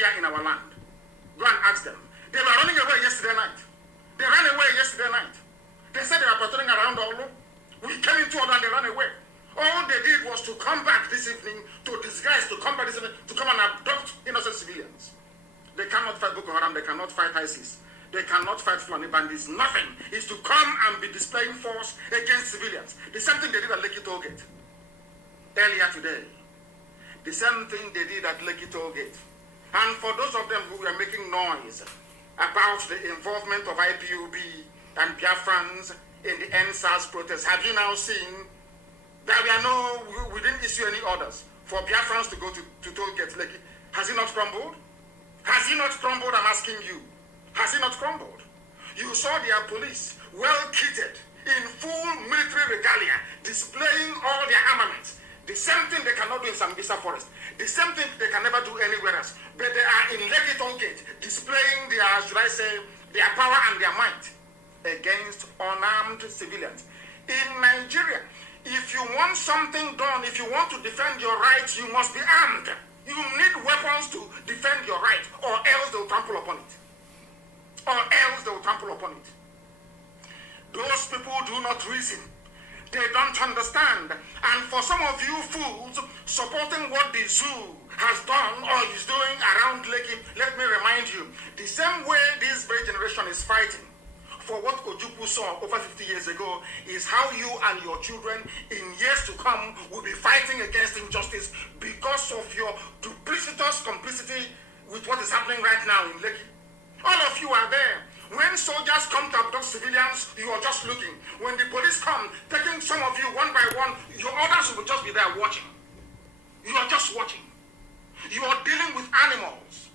there in our land. Go and ask them. They were running away yesterday night. They ran away yesterday night. They said they were patrolling around Olu. We came into Olu and they ran away. All they did was to come back this evening, to disguise, to come back this evening, to come and abduct innocent civilians. They cannot fight Boko Haram, they cannot fight ISIS. They cannot fight Fulani bandits. Nothing is to come and be displaying force against civilians. The same thing they did at Lekki Tollgate earlier today. The same thing they did at Lekki Tollgate. And for those of them who were making noise about the involvement of IPOB and Biafrans in the NSAS protest, have you now seen that we didn't issue any orders for Biafrans to go to Tollgate Lekki? Has it not crumbled? Has it not crumbled, I'm asking you? Has it not crumbled? You saw their police well kitted in full military regalia, displaying all their armaments. The same thing they cannot do in Sambisa Forest. The same thing they can never do anywhere else. But they are in Lekki Tollgate, displaying their, should I say, their power and their might against unarmed civilians. In Nigeria, if you want something done, if you want to defend your rights, you must be armed. You need weapons to defend your right, or else they will trample upon it. Or else they will trample upon it. Those people do not reason. They don't understand. And for some of you fools supporting what the zoo has done or is doing around Lekki, let me remind you, the same way this very generation is fighting for what Ojukwu saw over 50 years ago is how you and your children in years to come will be fighting against injustice because of your duplicitous complicity with what is happening right now in Lekki. All of you are there. When soldiers come to abduct civilians, you are just looking. When the police come, taking some of you one by one, your others will just be there watching. You are just watching. You are dealing with animals.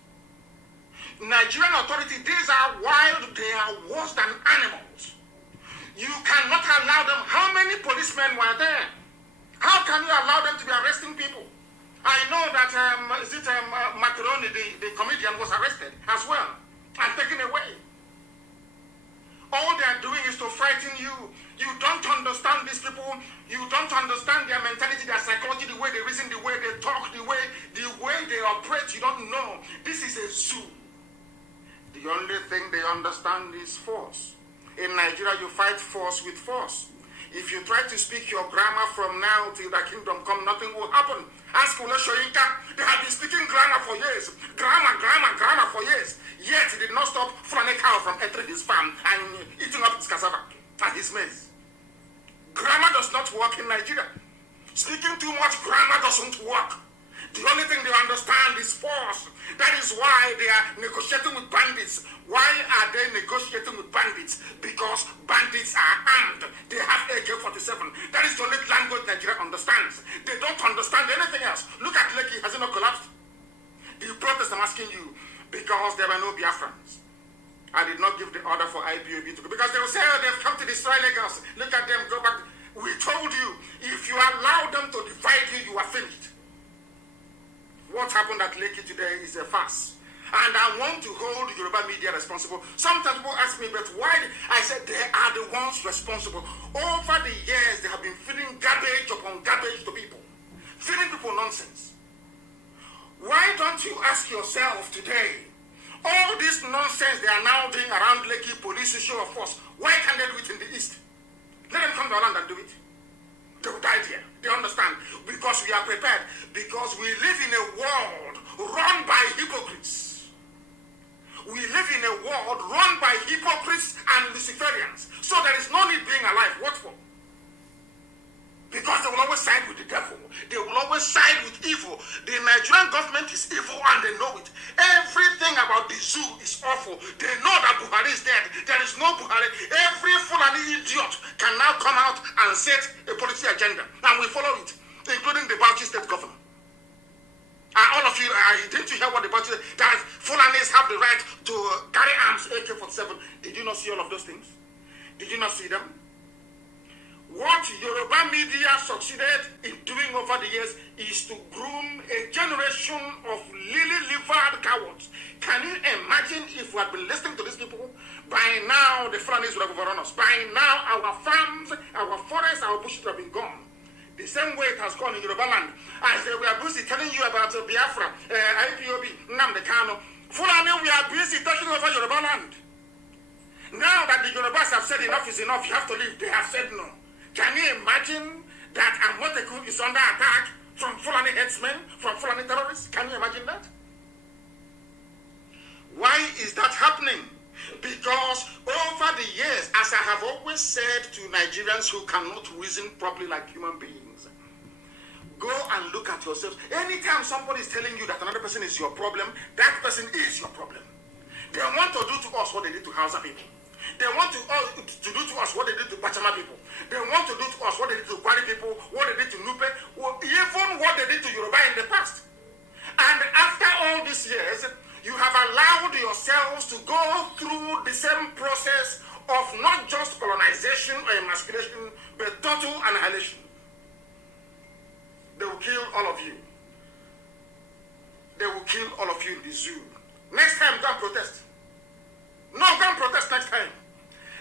Nigerian authority, these are wild, they are worse than animals. You cannot allow them. How many policemen were there? How can you allow them to be arresting people? I know that, Macaroni, the comedian, was arrested as well and taken away. All they are doing is to frighten you. You don't understand these people. You don't understand their mentality, their psychology, the way they reason, the way they talk, the way they operate. You don't know. This is a zoo. The only thing they understand is force. In Nigeria, you fight force with force. If you try to speak your grammar from now till the kingdom come, nothing will happen. Ask Ule Soyinka. They have been speaking grammar for years. Grammar for years. Yet he did not stop Fulani cow from entering his farm and eating up his cassava and his maize. Grammar does not work in Nigeria. Speaking too much grammar doesn't work. The only thing they understand is force. That is why they are negotiating with bandits. Why are they negotiating with bandits? Because bandits are armed. They have AK-47. That is the only language Nigeria understands. They don't understand anything else. Look at Lekki. Has it not collapsed? The protest, I'm asking you, because there were no Biafrans. I did not give the order for IPOB to go. Because they will say, oh, they've come to destroy Lagos. Look at them, go back. We told you, if you allow them to divide you, you are finished. What happened at Lekki today is a farce. And I want to hold the Yoruba media responsible. Sometimes people ask me, but why? I said they are the ones responsible. Over the years, they have been feeding garbage upon garbage to people. Feeding people nonsense. Why don't you ask yourself today, all this nonsense they are now doing around Lekki, police show of force, why can't they do it in the East? Let them come to our land and do it. They will die here. They understand. Because we are prepared. Because we live in a world run by hypocrites. We live in a world run by hypocrites and Luciferians. So there is no need being alive. What for? Because they will always side with the devil. They will always side with evil. The Nigerian government is evil and they know it. Everything about the zoo is awful. They know that Buhari is dead. There is no Buhari. Every Fulani idiot can now come out and set a policy agenda. And we follow it, including the Bauchi state governor. And all of you, didn't you hear what the Bauchi said? That Fulanis have the right to carry arms, AK-47. Did you not see all of those things? Did you not see them? What Yoruba media succeeded in doing over the years is to groom a generation of lily-livered cowards. Can you imagine if we had been listening to these people? By now, the Fulanis would have overrun us. By now, our farms, our forests, our bushes would have been gone. The same way it has gone in Yoruba land. As we are busy telling you about Biafra, IPOB, Nnamdi Kanu, Fulani, we are busy taking over Yoruba land. Now that the Yorubas have said enough is enough, you have to leave, they have said no. Can you imagine that Amotekun is under attack from Fulani headsmen, from Fulani terrorists? Can you imagine that? Why is that happening? Because over the years, as I have always said to Nigerians who cannot reason properly like human beings, go and look at yourselves. Anytime somebody is telling you that another person is your problem, that person is your problem. They want to do to us what they did to Hausa people. They want to do to us what they did to Pachama people. They want to do to us what they did to Kwari people, what they did to Nupe, even what they did to Yoruba in the past. And after all these years, you have allowed yourselves to go through the same process of not just colonization or emasculation, but total annihilation. They will kill all of you. They will kill all of you in the zoo. Next time, go and protest. No, go and protest next time.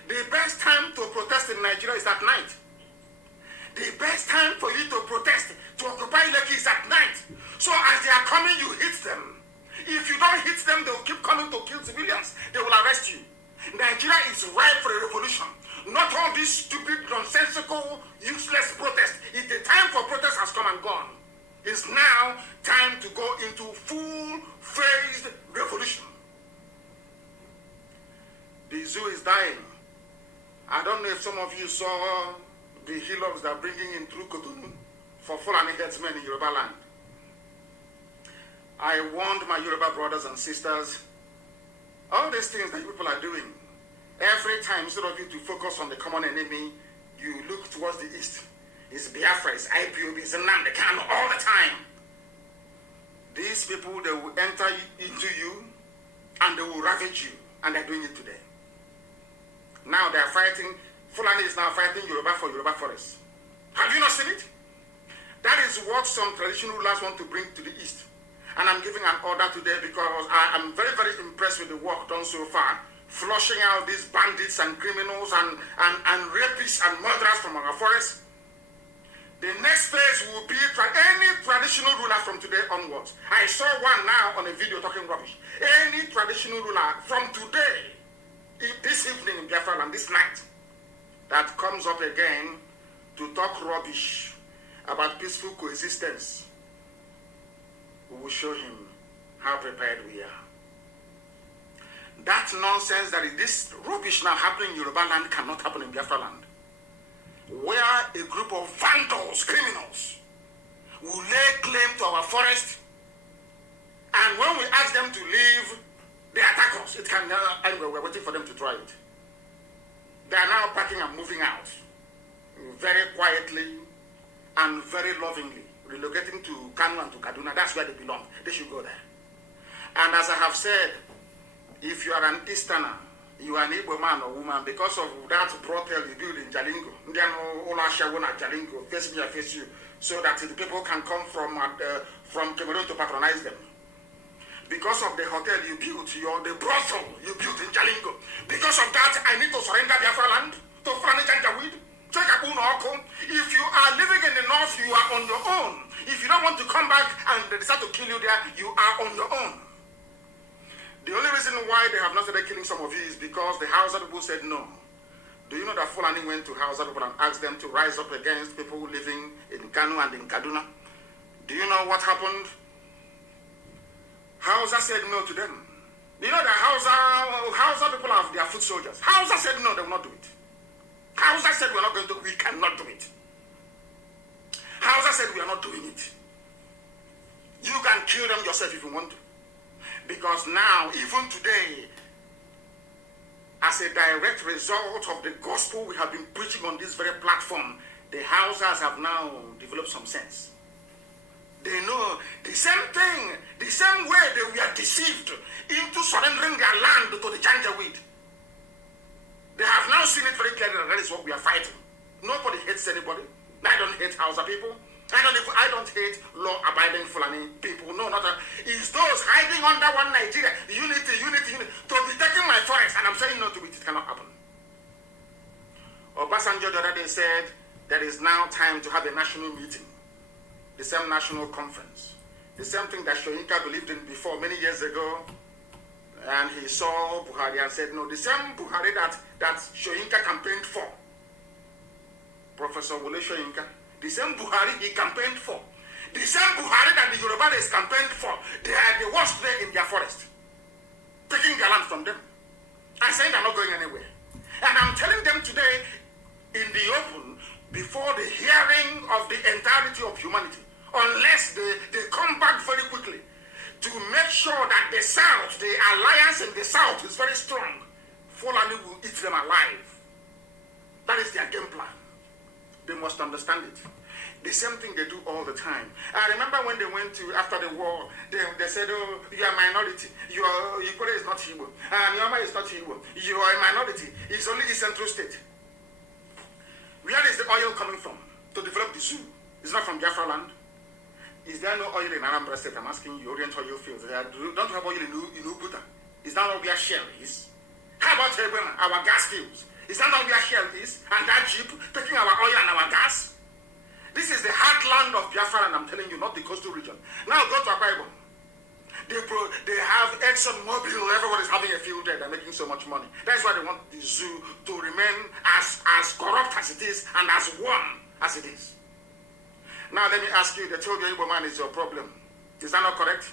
The best time to protest in Nigeria is at night. The best time for you to protest, to occupy Lekki is at night. So as they are coming, you hit them. If you don't hit them, they will keep coming to kill civilians. They will arrest you. Nigeria is ripe for a revolution. Not all these stupid, nonsensical, useless protests. If the time for protest has come and gone, it's now time to go into full-phased revolution. The zoo is dying. I don't know if some of you saw the hillocks that are bringing in through Cotonou for Fulani headsmen in Yoruba land. I warned my Yoruba brothers and sisters, all these things that you people are doing, every time instead of you to focus on the common enemy, you look towards the east. It's Biafra, it's IPOB, it's Nnamdi Kanu all the time. These people, they will enter into you and they will ravage you, and they're doing it today. Now they are fighting, Fulani is now fighting Yoruba for Yoruba forests. Have you not seen it? That is what some traditional rulers want to bring to the east. And I'm giving an order today because I am very, very impressed with the work done so far, flushing out these bandits and criminals and rapists and murderers from our forests. The next phase will be any traditional ruler from today onwards. I saw one now on a video talking rubbish. Any traditional ruler from today, this evening in Biafra land, this night, that comes up again to talk rubbish about peaceful coexistence, we will show him how prepared we are. That nonsense that is this rubbish now happening in Yoruba land cannot happen in Biafra land. Where a group of vandals, criminals, will lay claim to our forest, and when we ask them to leave, they attack us. It can anyway, we're waiting for them to try it. They are now packing and moving out very quietly and very lovingly, relocating to Kanu and to Kaduna. That's where they belong. They should go there. And as I have said, if you are an Easterner, you are an Igbo man or woman, because of that brothel you build in Jalingo, Jalingo, face me, I face you, so that the people can come from Cameroon to patronize them. Because of the hotel you built, the brothel you built in Jalingo. Because of that, I need to surrender Biafra land to Fulani Janjaweed. If you are living in the north, you are on your own. If you don't want to come back and they decide to kill you there, you are on your own. The only reason why they have not started killing some of you is because the Hausa people said no. Do you know that Fulani went to Hausa people and asked them to rise up against people living in Kanu and in Kaduna? Do you know what happened? Hausa said no to them. Do you know that Hausa people have their foot soldiers? Hausa said no, they will not do it. Hausa said we cannot do it. Hausa said we are not doing it. You can kill them yourself if you want to. Because now, even today, as a direct result of the gospel we have been preaching on this very platform, the Hausas have now developed some sense. They know the same thing, the same way they were deceived into surrendering their land to the Janjaweed. They have now seen it very clearly that is what we are fighting. Nobody hates anybody. I don't hate Hausa people. I don't hate law-abiding Fulani people. No, not that. It's those hiding under one Nigeria. Unity, to be taking my forest. And I'm saying no to it. It cannot happen. Obasanjo the other day said, that it's now time to have a national meeting, the same national conference, the same thing that Soyinka believed in before many years ago, and he saw Buhari and said, no, the same Buhari that Soyinka campaigned for, Professor Wole Soyinka, the same Buhari he campaigned for, the same Buhari that the Yorubas campaigned for, they are the ones there in their forest, taking their land from them, and saying they're not going anywhere. And I'm telling them today, in the open, before the hearing of the entirety of humanity, unless they come back very quickly to make sure that the South, the alliance in the South is very strong, Fulani will eat them alive. That is their game plan. They must understand it. The same thing they do all the time. I remember when they went to, after the war, they said, oh, you are a minority. Ikore is not Igbo. Nyoma is not Igbo. You are a minority. It's only the central state. Where is the oil coming from to develop the zoo? It's not from Biafra land. Is there no oil in Anambra State? I'm asking you, Orient Oil Fields. Don't have oil in Ubuta. Is that not where Shell is? How about our gas fields? Is that not where Shell is? And that jeep taking our oil and our gas? This is the heartland of Biafra, and I'm telling you, not the coastal region. Now go to Akwa Ibom. They have ExxonMobil. Everybody's having a field there. They're making so much money. That's why they want the zoo to remain as corrupt as it is and as one as it is. Now let me ask you, they told you Igbo man is your problem. Is that not correct?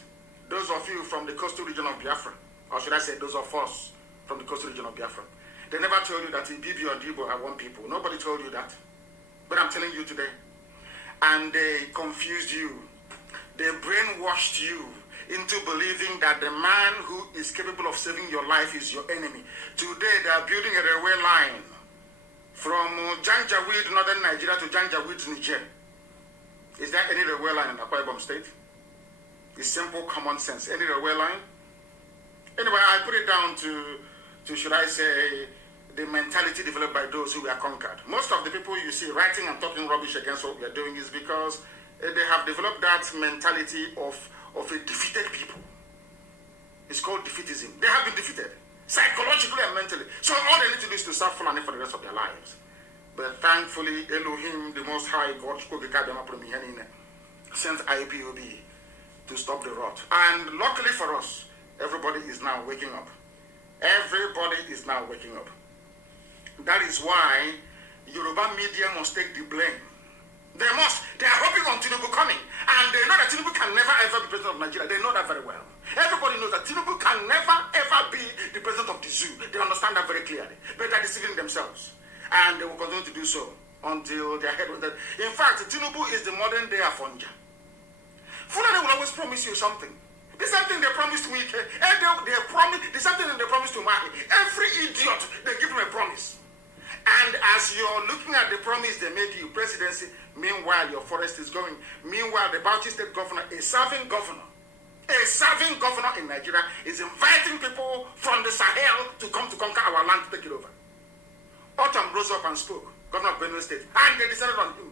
Those of you from the coastal region of Biafra, or should I say those of us from the coastal region of Biafra, they never told you that Ibibi and Igbo are one people. Nobody told you that. But I'm telling you today. And they confused you. They brainwashed you into believing that the man who is capable of saving your life is your enemy. Today they are building a railway line from Janjaweed, northern Nigeria, to Janjaweed, Niger. Is there any railway line in Akwa Ibom State? It's simple common sense. Any railway line? Anyway, I put it down to should I say, the mentality developed by those who were conquered. Most of the people you see writing and talking rubbish against what we are doing is because they have developed that mentality of a defeated people. It's called defeatism. They have been defeated, psychologically and mentally. So all they need to do is to serve Fulani for the rest of their lives. But thankfully, Elohim, the Most High God, sent IPOB to stop the rot. And luckily for us, everybody is now waking up. Everybody is now waking up. That is why Yoruba media must take the blame. They must. They are hoping on Tinubu coming. And they know that Tinubu can never ever be president of Nigeria. They know that very well. Everybody knows that Tinubu can never ever be the president of the zoo. They understand that very clearly. But they are deceiving themselves. And they will continue to do so until their head will. In fact, Tinubu is the modern day Afonja. Fulani will always promise you something. The same thing they promised to Wike. The same thing they promised to Mahi. Every idiot, they give him a promise. And as you're looking at the promise they made you, presidency, meanwhile your forest is going. Meanwhile, the Bauchi State governor, a serving governor in Nigeria, is inviting people from the Sahel to come to conquer our land to take it over. Autumn rose up and spoke, governor of Benue State, and they decided on him.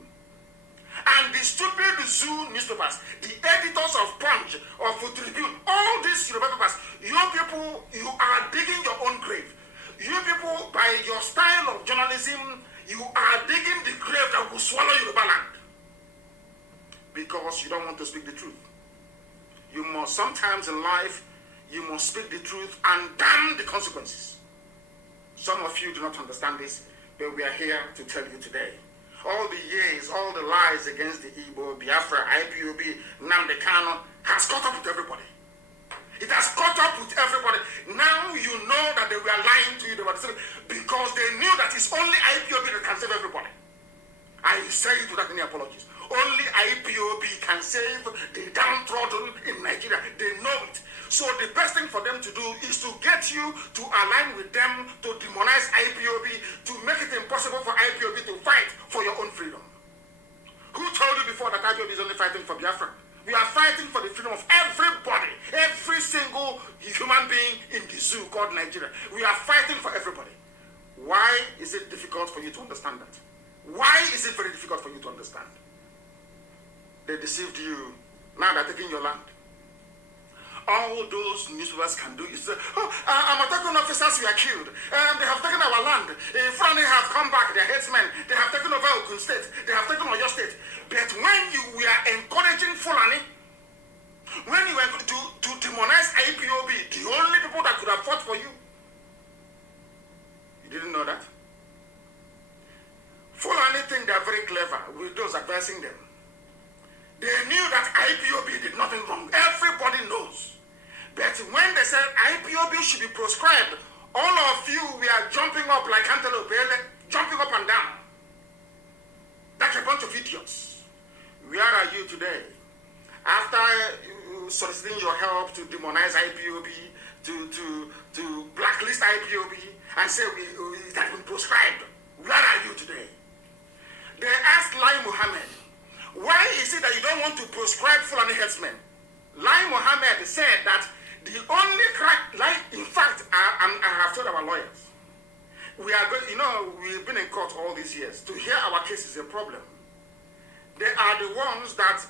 And the stupid zoo newspapers, the editors of Punch, of Tribune, all these Yoruba papers, you people, you are digging your own grave. You people, by your style of journalism, you are digging the grave that will swallow Yoruba land. Because you don't want to speak the truth. You must, sometimes in life, you must speak the truth and damn the consequences. Some of you do not understand this, but we are here to tell you today. All the years, all the lies against the Igbo, Biafra, IPOB, Nnamdi Kanu has caught up with everybody. It has caught up with everybody. Now you know that they were lying to you, because they knew that it's only IPOB that can save everybody. I say it without any apologies. Only IPOB can save the downtrodden in Nigeria. They know it. So the best thing for them to do is to get you to align with them, to demonize IPOB, to make it impossible for IPOB to fight for your own freedom. Who told you before that IPOB is only fighting for Biafra? We are fighting for the freedom of everybody, every single human being in the zoo called Nigeria. We are fighting for everybody. Why is it difficult for you to understand that? Why is it very difficult for you to understand? They deceived you. Now they're taking your land. All those newspapers can do is, Amatekun officers were killed. They have taken our land. Fulani have come back, their headsmen. They have taken over Ogun State. They have taken Oyo State. But when we are encouraging Fulani, when you were to demonize IPOB, the only people that could have fought for you, you didn't know that? Fulani think they are very clever with those advising them. They knew that IPOB did nothing wrong. Everybody knows. But when they said IPOB should be proscribed, all of you were jumping up like antelope, jumping up and down. Like a bunch of idiots. Where are you today? After soliciting your help to demonize IPOB, to blacklist IPOB, and say it has been proscribed, where are you today? They asked Lai Mohammed, why is it that you don't want to proscribe Fulani headsmen? Lai Mohammed said that the only crime, in fact, I have told our lawyers, we are going, we've been in court all these years. To hear our case is a problem. They are the ones that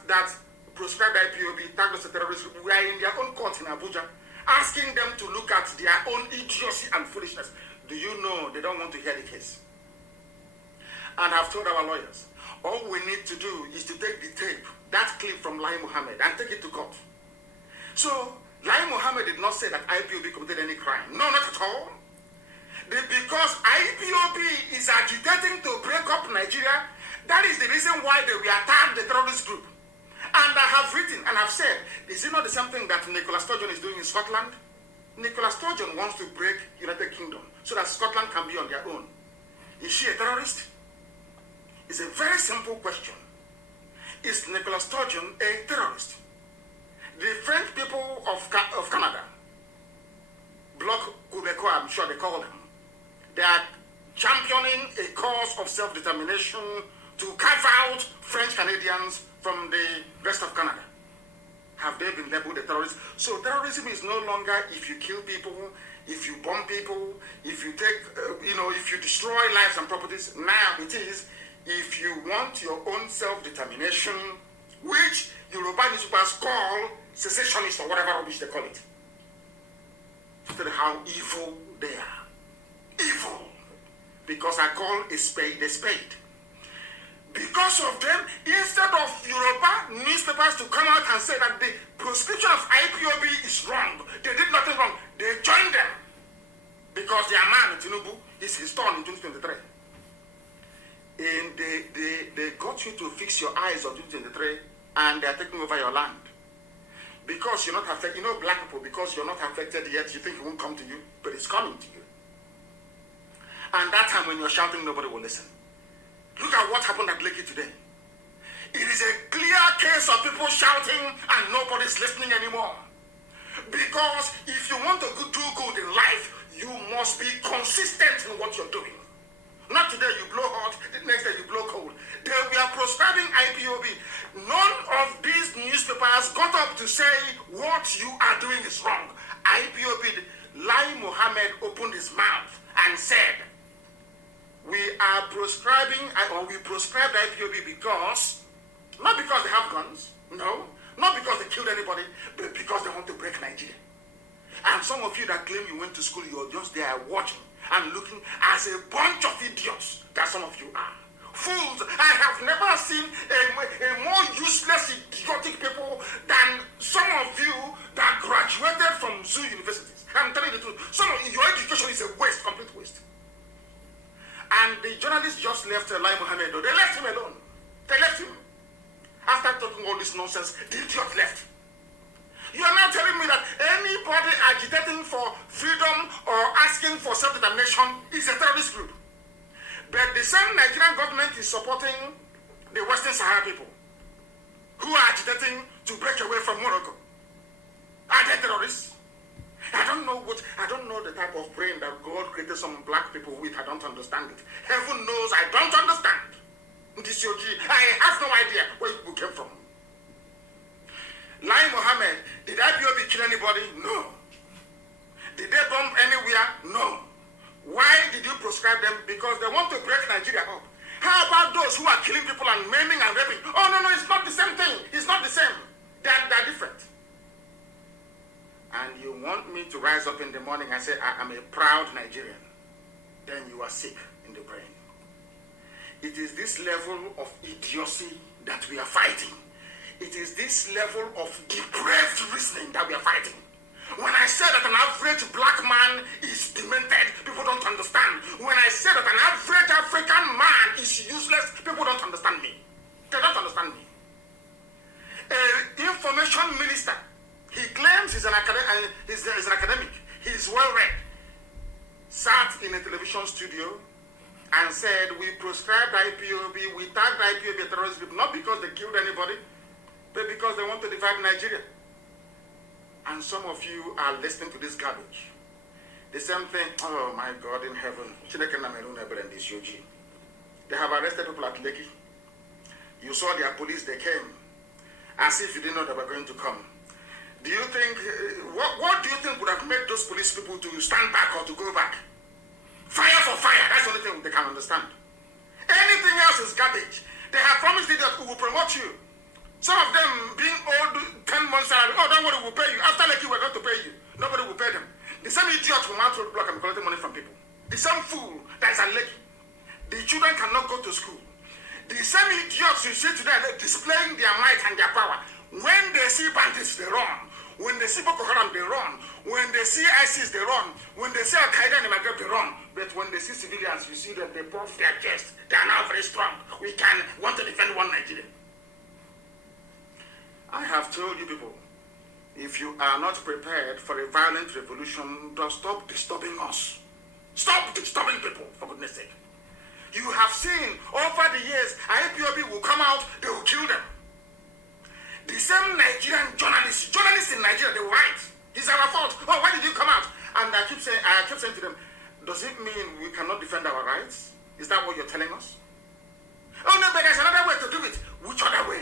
proscribed IPOB, tagged us a terrorist group. We are in their own court in Abuja, asking them to look at their own idiocy and foolishness. Do you know they don't want to hear the case? And I've told our lawyers, all we need to do is to take the tape, that clip from Lai Mohammed, and take it to court. So, Lai Mohammed did not say that IPOB committed any crime. No, not at all. Because IPOB is agitating to break up Nigeria, that is the reason why they were tagged the terrorist group. And I have written and have said, is it not the same thing that Nicola Sturgeon is doing in Scotland? Nicola Sturgeon wants to break United Kingdom so that Scotland can be on their own. Is she a terrorist? It's a very simple question. Is Nicola Sturgeon a terrorist? The French people of Canada, Bloc Québécois, I'm sure they call them, they are championing a cause of self-determination to carve out French Canadians from the rest of Canada. Have they been labeled a terrorist? So terrorism is no longer if you kill people, if you bomb people, if you take, if you destroy lives and properties. Now it is if you want your own self-determination, which Yoruba newspapers call secessionist or whatever rubbish they call it. Tell how evil they are. Evil. Because I call a spade a spade. Because of them, instead of Yoruba newspapers to come out and say that the proscription of IPOB is wrong, they did nothing wrong, they joined them. Because their man, Tinubu, is his turn in 2023. And they got you to fix your eyes on 2023, and they are taking over your land. Because you're not affected, black people, because you're not affected yet, you think it won't come to you, but it's coming to you. And that time when you're shouting, nobody will listen. Look at what happened at Lekki today. It is a clear case of people shouting and nobody's listening anymore. Because if you want to do good in life, you must be consistent in what you're doing. Not today you blow hot, the next day you blow cold. They were proscribing IPOB. None of these newspapers got up to say what you are doing is wrong. IPOB, Lai Mohammed opened his mouth and said, we are proscribing, or we proscribed IPOB because, not because they have guns, no, not because they killed anybody, but because they want to break Nigeria. And some of you that claim you went to school, you're just there watching and looking as a bunch of idiots that some of you are. Fools. I have never seen a more useless, idiotic people than some of you that graduated from zoo universities. I'm telling you the truth. Some of you, your education is a waste, complete waste. And the journalists just left Lai Mohammed. They left him alone. They left him. After talking all this nonsense, the idiot left. You are now telling me that anybody agitating for freedom or asking for self-determination is a terrorist group. But the same Nigerian government is supporting the Western Sahara people who are agitating to break away from Morocco. Are they terrorists? I don't know the type of brain that God created some black people with. I don't understand it. Heaven knows I don't understand. This Yogi, I have no idea where you came from. Lai Mohammed, did IPOB kill anybody? No. Did they bomb anywhere? No. Why did you proscribe them? Because they want to break Nigeria up. How about those who are killing people and maiming and raping? Oh, no, it's not the same thing. It's not the same. They're different. and you want me to rise up in the morning and say, I am a proud Nigerian, then you are sick in the brain. It is this level of idiocy that we are fighting. It is this level of depraved reasoning that we are fighting. When I say that an average black man is demented, people don't understand. When I say that an average African man is useless, people don't understand me. They don't understand me. An information minister, he claims he's an academic, he's well read, sat in a television studio and said, we proscribed IPOB, we tagged IPOB a terrorist group, not because they killed anybody, but because they want to divide Nigeria. And some of you are listening to this garbage. The same thing, oh my God in heaven. They have arrested people at Lekki. You saw their police, they came. As if you didn't know they were going to come. Do you think, what do you think would have made those police people to stand back or to go back? Fire for fire, that's the only thing they can understand. Anything else is garbage. They have promised you that we will promote you. Some of them being owed 10 months salary. Oh, don't worry, we'll pay you. After Lekki, we're going to pay you. Nobody will pay them. The same idiot will mount roadblock and be collecting money from people. The same fool that is at Lekki. The children cannot go to school. The same idiots you see today, they're displaying their might and their power. When they see bandits, they run. When they see Boko Haram, they run. When they see ISIS, they run. When they see Al-Qaeda in the Maghreb, they run. But when they see civilians, you see them, they puff their chest. They are now very strong. We can want to defend one Nigeria. I have told you people, if you are not prepared for a violent revolution, just stop disturbing us. Stop disturbing people, for goodness sake. You have seen over the years, IPOB will come out, they will kill them. The same Nigerian journalists in Nigeria, they will write, it's our fault. Oh, why did you come out? And I keep saying to them, does it mean we cannot defend our rights? Is that what you're telling us? Oh no, but there's another way to do it. Which other way?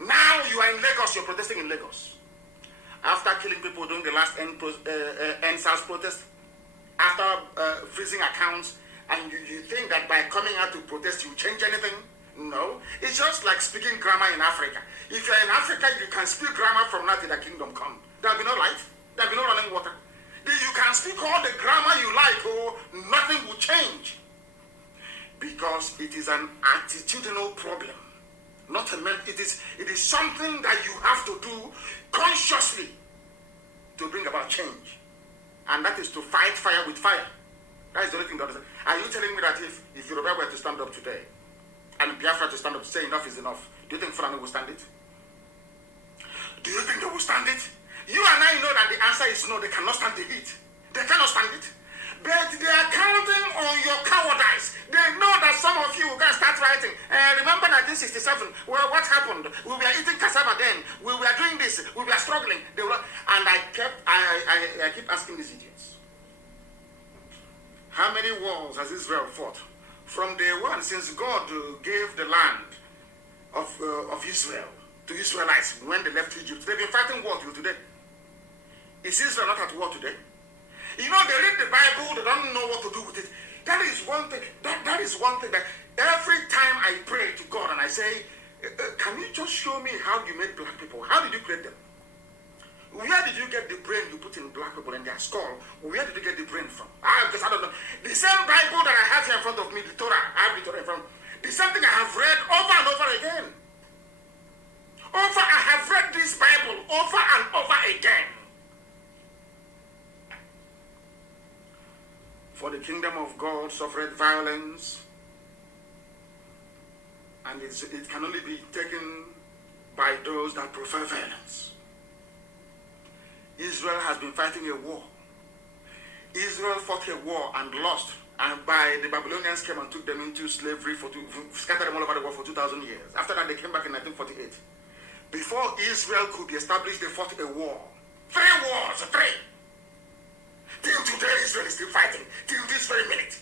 Now you are in Lagos, you're protesting in Lagos. After killing people during the last NSAS protest, after freezing accounts, and you think that by coming out to protest you change anything? No. It's just like speaking grammar in Africa. If you're in Africa, you can speak grammar from now till the kingdom come. There'll be no light. There'll be no running water. You can speak all the grammar you like, or nothing will change. Because it is an attitudinal problem. Not a mental, it is something that you have to do consciously to bring about change. And that is to fight fire with fire. That is the only thing that is. Are you telling me that if Yoruba were to stand up today, and Biafra to stand up to say enough is enough, do you think Fulani will stand it? Do you think they will stand it? You and I know that the answer is no, they cannot stand the heat. They cannot stand it. But they are counting on your cowardice. They know that some of you can start writing. Remember 1967? Well, what happened? We were eating cassava then. We were doing this. We were struggling. And I keep asking these idiots. How many wars has Israel fought? From day one, since God gave the land of Israel to Israelites when they left Egypt, they've been fighting war till today. Is Israel not at war today? You know, they read the Bible, they don't know what to do with it. That is one thing. That is one thing that every time I pray to God and I say, can you just show me how you made black people? How did you create them? Where did you get the brain you put in black people in their skull? Where did you get the brain from? Because I don't know. The same Bible that I have here in front of me, the Torah, I have the Torah in front of me. The same thing I have read over and over again. I have read this Bible over and over again. For the kingdom of God suffered violence, and it can only be taken by those that prefer violence. Israel has been fighting a war. Israel fought a war and lost, and by the Babylonians came and took them into slavery, scattered them all over the world for 2,000 years. After that, they came back in 1948. Before Israel could be established, they fought a war. 3 wars, 3. Till today, Israel is still fighting. Till this very minute.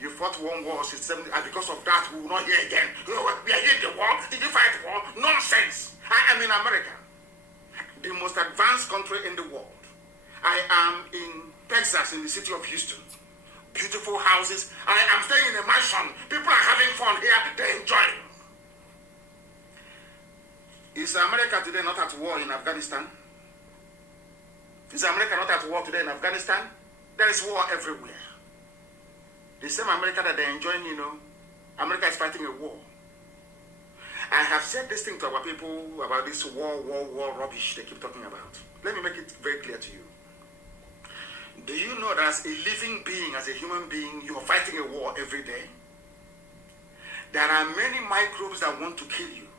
You fought 1 war since 70, and because of that, we will not hear again. We are here in the war. Did you fight war? Nonsense. I am in America, the most advanced country in the world. I am in Texas, in the city of Houston. Beautiful houses. I am staying in a mansion. People are having fun here. They're enjoying. Is America today not at war in Afghanistan? Is America not at war today in Afghanistan? There is war everywhere. The same America that they're enjoying, America is fighting a war. I have said this thing to our people about this war rubbish they keep talking about. Let me make it very clear to you. Do you know that as a living being, as a human being, you are fighting a war every day? There are many microbes that want to kill you.